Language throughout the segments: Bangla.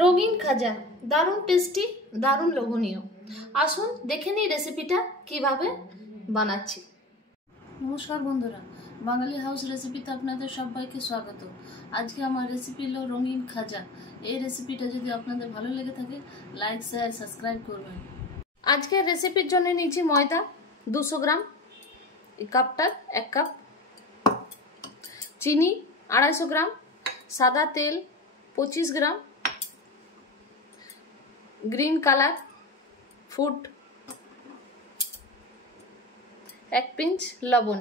রঙিন খাজা দারুণ টেস্টি, দারুণ লোভনীয়। আসুন দেখে নিই রেসিপিটা কিভাবে বানাচ্ছি। নমস্কার বন্ধুরা, বাঙালি হাউস রেসিপিতে আপনাদের সবাইকে স্বাগত। আজকে আমার রেসিপি হলো রঙিন খাজা। এই রেসিপিটা যদি আপনাদের ভালো লেগে থাকে, লাইক শেয়ার সাবস্ক্রাইব করবেন। আজকের রেসিপির জন্য নিয়েছি ময়দা 200 গ্রাম, এই কাপটার 1 কাপ, চিনি 250 গ্রাম, সাদা তেল 25 গ্রাম, গ্রিন কালার ফুড 1 পিঞ্চ, লবণ।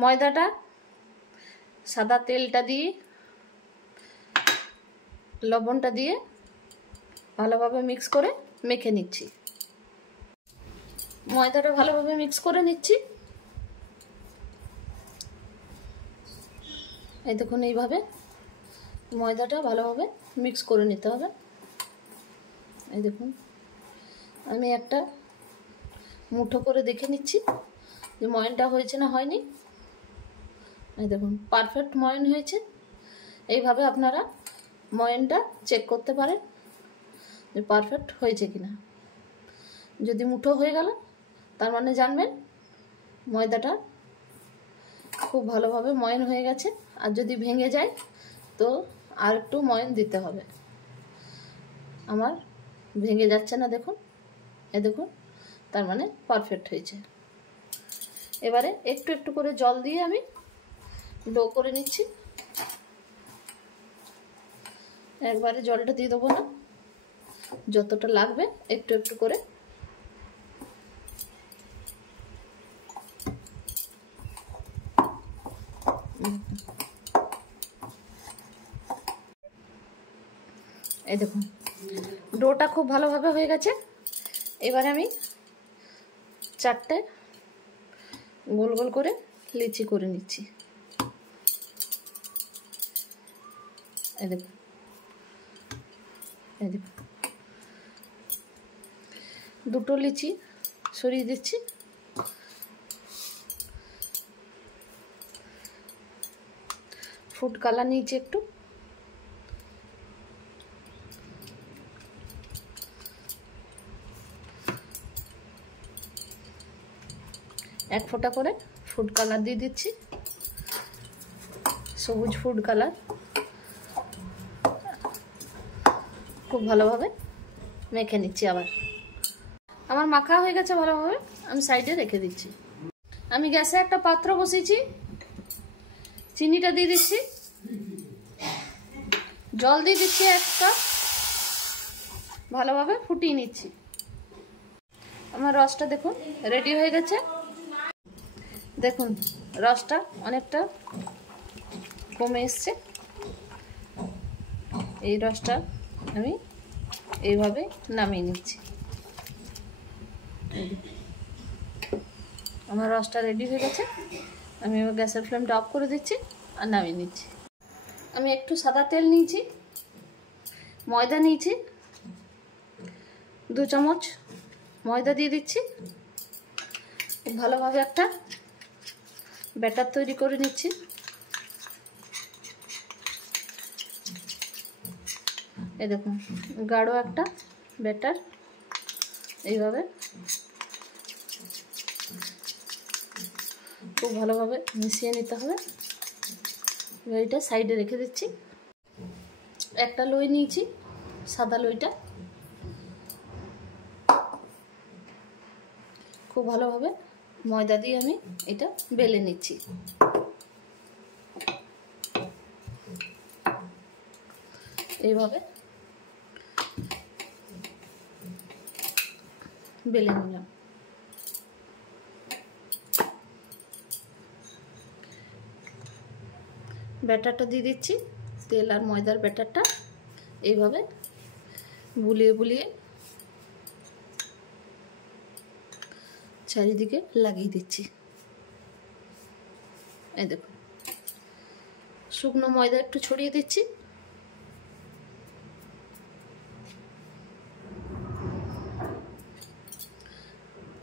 ময়দাটা সাদা তেলটা দিয়ে লবণটা দিয়ে ভালোভাবে মিক্স করে মেখে নিচ্ছি। ময়দাটা ভালোভাবে মিক্স করে নিচ্ছি। এই দেখুন, এইভাবে ময়দাটা ভালোভাবে মিক্স করে নিতে হবে। এই দেখুন, আমি একটা মুঠো করে দেখে নিচ্ছি যে ময়নটা হয়েছে না হয়নি। এই দেখুন, পারফেক্ট ময়ন হয়েছে। এইভাবে আপনারা ময়নটা চেক করতে পারেন যে পারফেক্ট হয়েছে কিনা। যদি মুঠো হয়ে গেল তার মানে জানবেন ময়দাটা খুব ভালোভাবে ময়ন হয়ে গেছে। আর যদি ভেঙে যায় তো আর একটু ময়ন দিতে হবে। আমার ভেঙে যাচ্ছে না, দেখুন, এই দেখুন, তার মানে পারফেক্ট হয়েছে। এবারে একটু একটু করে জল দিয়ে আমি ডো করে নিচ্ছি। একবারে জলটা দিয়ে দেবো না, যতটা লাগবে একটু একটু করে। এই দেখুন, ডোটা খুব ভালোভাবে হয়ে গেছে। এবারে আমি 4টে গোল গোল করে লিচি করে নিচ্ছি। এই দেখুন, এই দেখুন, 2টো লিচি সরিয়ে দিচ্ছি। ফুড কালার নিয়েছি একটু, এক ফোঁটা করে ফুড কালার দিয়ে দিচ্ছি, সবুজ ফুড কালার। খুব ভালোভাবে মেখে নিচ্ছি। আবার আমার মাখা হয়ে গেছে ভালোভাবে, আমি সাইডে রেখে দিচ্ছি। আমি গ্যাসে একটা পাত্র বসিয়েছি, চিনিটা দিয়ে দিচ্ছি, জল দিয়ে দিচ্ছি 1 কাপ, ভালোভাবে ফুটিয়ে নিচ্ছি। আমার রসটা দেখুন রেডি হয়ে গেছে। দেখুন, রসটা অনেকটা কমে এসছে। এই রসটা আমি এইভাবে নামিয়ে নিচ্ছি। আমার রসটা রেডি হয়ে গেছে। আমি গ্যাসের ফ্লেমটা অফ করে দিচ্ছি আর নামিয়ে নিচ্ছি। আমি একটু সাদা তেল নিয়েছি, ময়দা নিয়েছি, 2 চামচ ময়দা দিয়ে দিচ্ছি। ভালোভাবে একটা ব্যাটার তৈরি করে নিচ্ছি। এই দেখুন, গাঢ় একটা ব্যাটার। এইভাবে খুব ভালোভাবে মিশিয়ে নিতে হবে। লইটা সাইডে রেখে দিচ্ছি। একটা লই নিয়েছি, সাদা লইটা। খুব ভালোভাবে ময়দা দিয়ে আমি এটা বেলে নিচ্ছি। এইভাবে বেলে নিলাম। ব্যাটারটা দিয়ে দিচ্ছি, তেল আর ময়দার ব্যাটারটা। এইভাবে বুলিয়ে বুলিয়ে চারিদিকে লাগিয়ে দিচ্ছি। এই দেখুন, শুকনো ময়দা একটু ছড়িয়ে দিচ্ছি।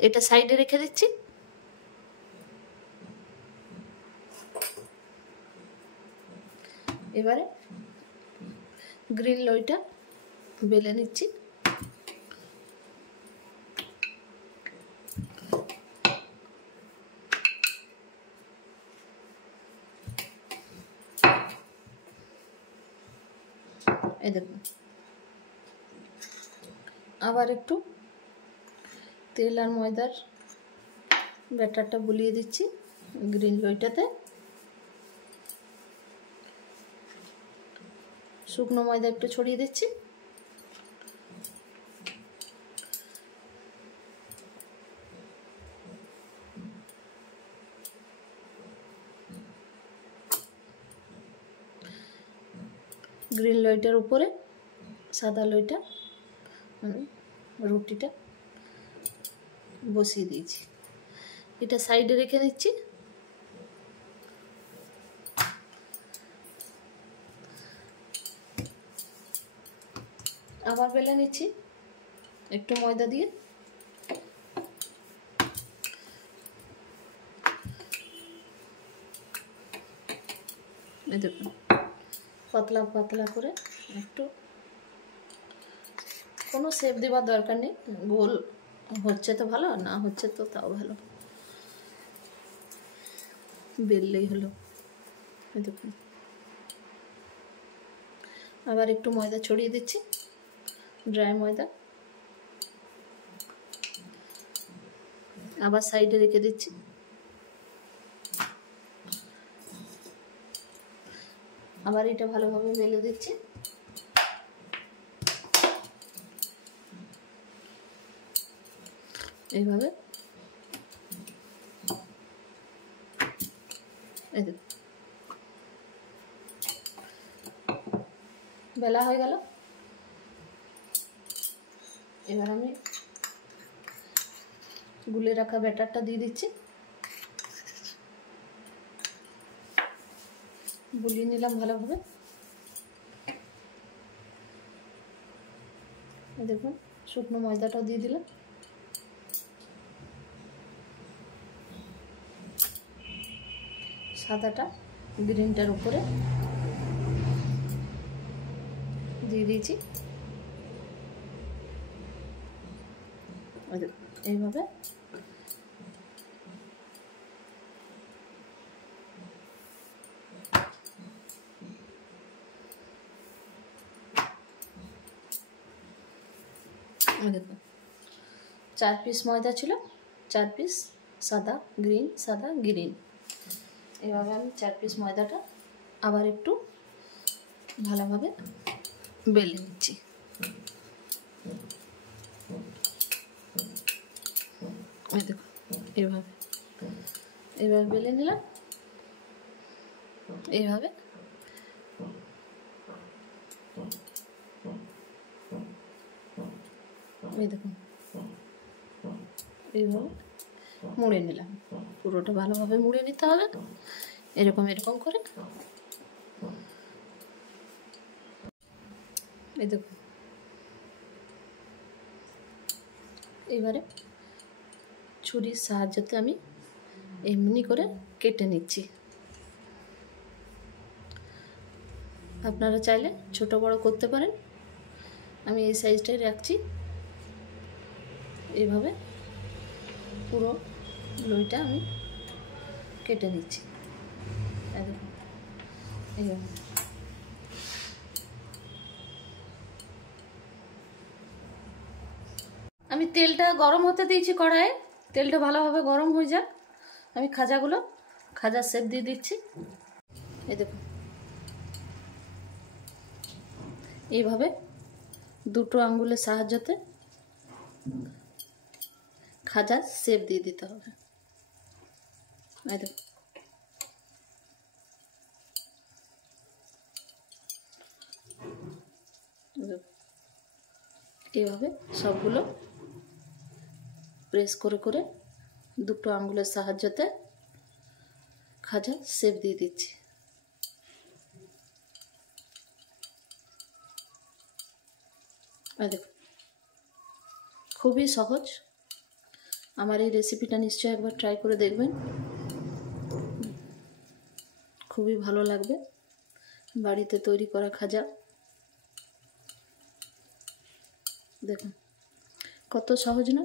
এটা সাইডে রেখে দিচ্ছি। এবারে গ্রিন লইটা বেলে নিচ্ছি। এই দেখুন, আবার একটু তেল আর ময়দার ব্যাটারটা বুলিয়ে দিচ্ছি গ্রিন লইটাতে। শুকনো ময়দা একটু ছড়িয়ে দিচ্ছি। গ্রিন লইটার উপরে সাদা লইটা রুটিটা বসিয়ে দিয়েছি। এটা সাইডে রেখে দিচ্ছি। আবার বেলে নিচ্ছি একটু ময়দা দিয়ে। এই দেখুন, পাতলা পাতলা করে একটু, কোনো শেপ দেওয়ার দরকার নেই। গোল হচ্ছে তো ভালো, না হচ্ছে তো তাও ভালো, বেললেই হলো। এই দেখুন, আবার একটু ময়দা ছড়িয়ে দিচ্ছি, ড্রাই ময়দা। আবার সাইডে রেখে দিচ্ছি। আবার এটা ভালোভাবে বেলে দিচ্ছি। এইভাবে এই দেখুন, বেলা হয়ে গেল। এবার আমি গুলে রাখা ব্যাটারটা দিয়ে দিচ্ছি। গুলিয়ে নিলাম ভালোভাবে। দেখুন, শুকনো ময়দাটাও দিয়ে দিলাম। সাদাটা গ্রিনটার উপরে দিয়ে দিয়েছি। এইভাবে দেখুন, 4 পিস ময়দা ছিল, 4 পিস সাদা গ্রিন, সাদা গ্রিন। এভাবে আমি 4 পিস ময়দাটা আবার একটু ভালোভাবে বেলে নিচ্ছি। এই দেখুন, এইভাবে এইভাবে বেলে নিলাম। এইভাবে এই দেখুন, এইভাবে মুড়ে নিলাম। পুরোটা ভালোভাবে মুড়ে নিতে হবে, এরকম এরকম করে। এই দেখুন, এবারে ছুরির সাহায্যে আমি এমনি করে কেটে নিচ্ছি। আপনারা চাইলে ছোট বড় করতে পারেন, আমি এই সাইজটাই রাখছি। এইভাবে পুরো লইটা আমি কেটে নিচ্ছি। দেখুন, এইভাবে আমি তেলটা গরম হতে দিয়েছি কড়াইয়ে। তেলটা ভালোভাবে গরম হয়ে যাক, আমি খাজার শেপ দিয়ে দিচ্ছি। এই দেখুন, এইভাবে দুটো আঙ্গুলের সাহায্যে খাজার শেপ দিয়ে দিতে হবে। এই দেখুন, এইভাবে সবগুলো প্রেস করে করে দুটো আঙ্গুলের সাহায্যে খাজার শেপ দিয়ে দিচ্ছি। দেখুন, খুবই সহজ। আমার এই রেসিপিটা নিশ্চয়ই একবার ট্রাই করে দেখবেন, খুবই ভালো লাগবে। বাড়িতে তৈরি করা খাজা দেখুন কত সহজ না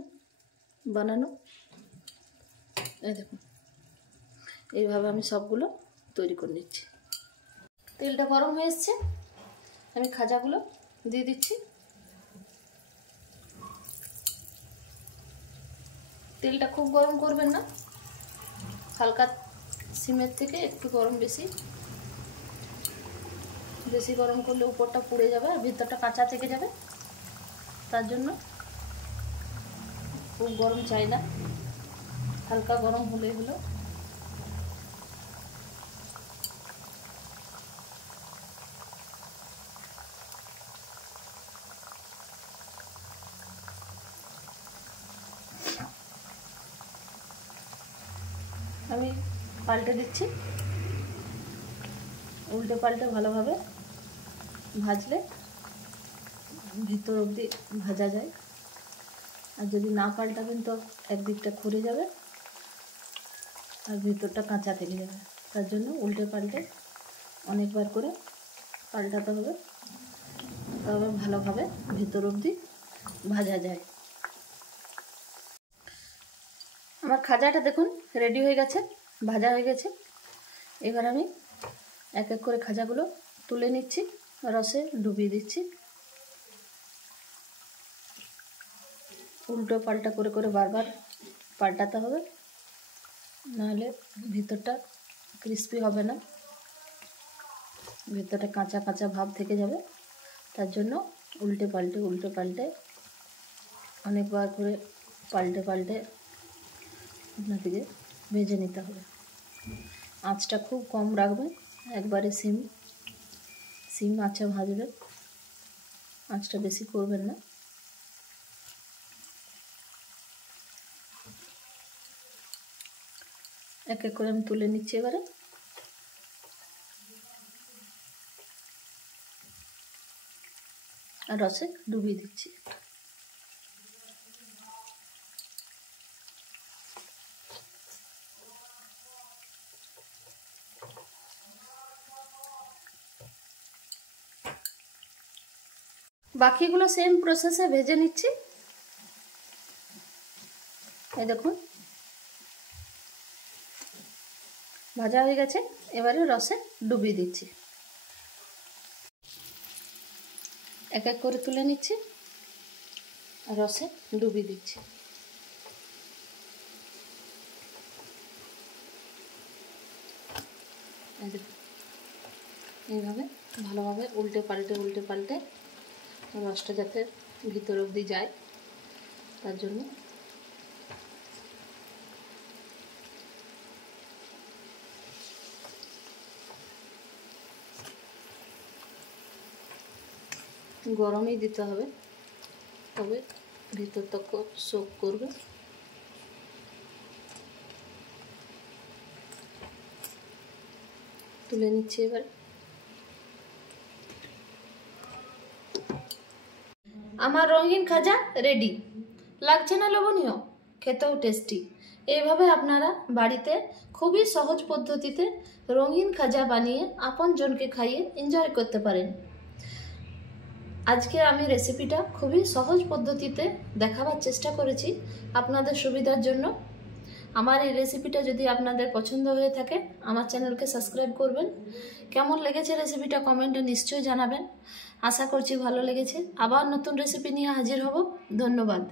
বানানো। এই দেখুন এইভাবে আমি সবগুলো তৈরি করে নিচ্ছি। তেলটা গরম হয়ে এসছে, আমি খাজাগুলো দিয়ে দিচ্ছি। তেলটা খুব গরম করবেন না, হালকা সিমের থেকে একটু গরম বেশি গরম করলে উপরটা পুড়ে যাবে আর ভিতরটা কাঁচা থেকে যাবে, তার জন্য খুব গরম চাই না, হালকা গরম হলেই হলো। আমি পাল্টে দিচ্ছি, উল্টে পাল্টে ভালোভাবে ভাজলে ভিতর অবধি ভাজা যায়, আর যদি না পাল্টাবেন তো একদিকটা খুঁড়ে যাবে আর ভিতরটা কাঁচা থেকে যাবে, তার জন্য উল্টে পাল্টে অনেকবার করে পাল্টাতে হবে, তবে ভালোভাবে ভিতর অবধি ভাজা যায়। আমার খাজাটা দেখুন রেডি হয়ে গেছে, ভাজা হয়ে গেছে। এবার আমি এক এক করে খাজাগুলো তুলে নিচ্ছি, রসে ডুবিয়ে দিচ্ছি। উল্টো পাল্টা করে করে বারবার পাল্টাতে হবে, নাহলে ভিতরটা ক্রিস্পি হবে না, ভিতরটা কাঁচা কাঁচা ভাব থেকে যাবে। তার জন্য উল্টে পাল্টে অনেকবার করে পাল্টে পাল্টে আপনাদেরকে ভেজে নিতে হবে। আঁচটা খুব কম রাখবেন, একবারে সিম আঁচে ভাজবেন, আঁচটা বেশি করবেন না। এক এক করে আমি তুলে নিচ্ছি, এবারে আর রসে ডুবিয়ে দিচ্ছি। বাকিগুলো সেম প্রসেসে ভেজে নিচ্ছি। এই দেখুন ভাজা হয়ে গেছে, এবারে রসে ডুবিয়ে দিচ্ছি। এক এক করে তুলে নিচ্ছি আর রসে ডুবিয়ে দিচ্ছি। এইভাবে ভালোভাবে উল্টে পাল্টে রসটা যাতে ভিতর অবধি যায়, তার জন্য গরমই দিতে হবে, তবে ভিতর তক সোক করবে। তুলে নিচ্ছি এবার। আমার রঙিন খাজা রেডি, লাগছে না লোভনীয়, খেতেও টেস্টি। এইভাবে আপনারা বাড়িতে খুবই সহজ পদ্ধতিতে রঙিন খাজা বানিয়ে আপনজনকে খাইয়ে এনজয় করতে পারেন। আজকে আমি রেসিপিটা খুবই সহজ পদ্ধতিতে দেখাবার চেষ্টা করেছি আপনাদের সুবিধার জন্য। আমার এই রেসিপিটা যদি আপনাদের পছন্দ হয়ে থাকে আমার চ্যানেলকে সাবস্ক্রাইব করবেন। কেমন লেগেছে রেসিপিটা কমেন্টে নিশ্চয়ই জানাবেন। আশা করছি ভালো লেগেছে। আবার নতুন রেসিপি নিয়ে হাজির হব। ধন্যবাদ।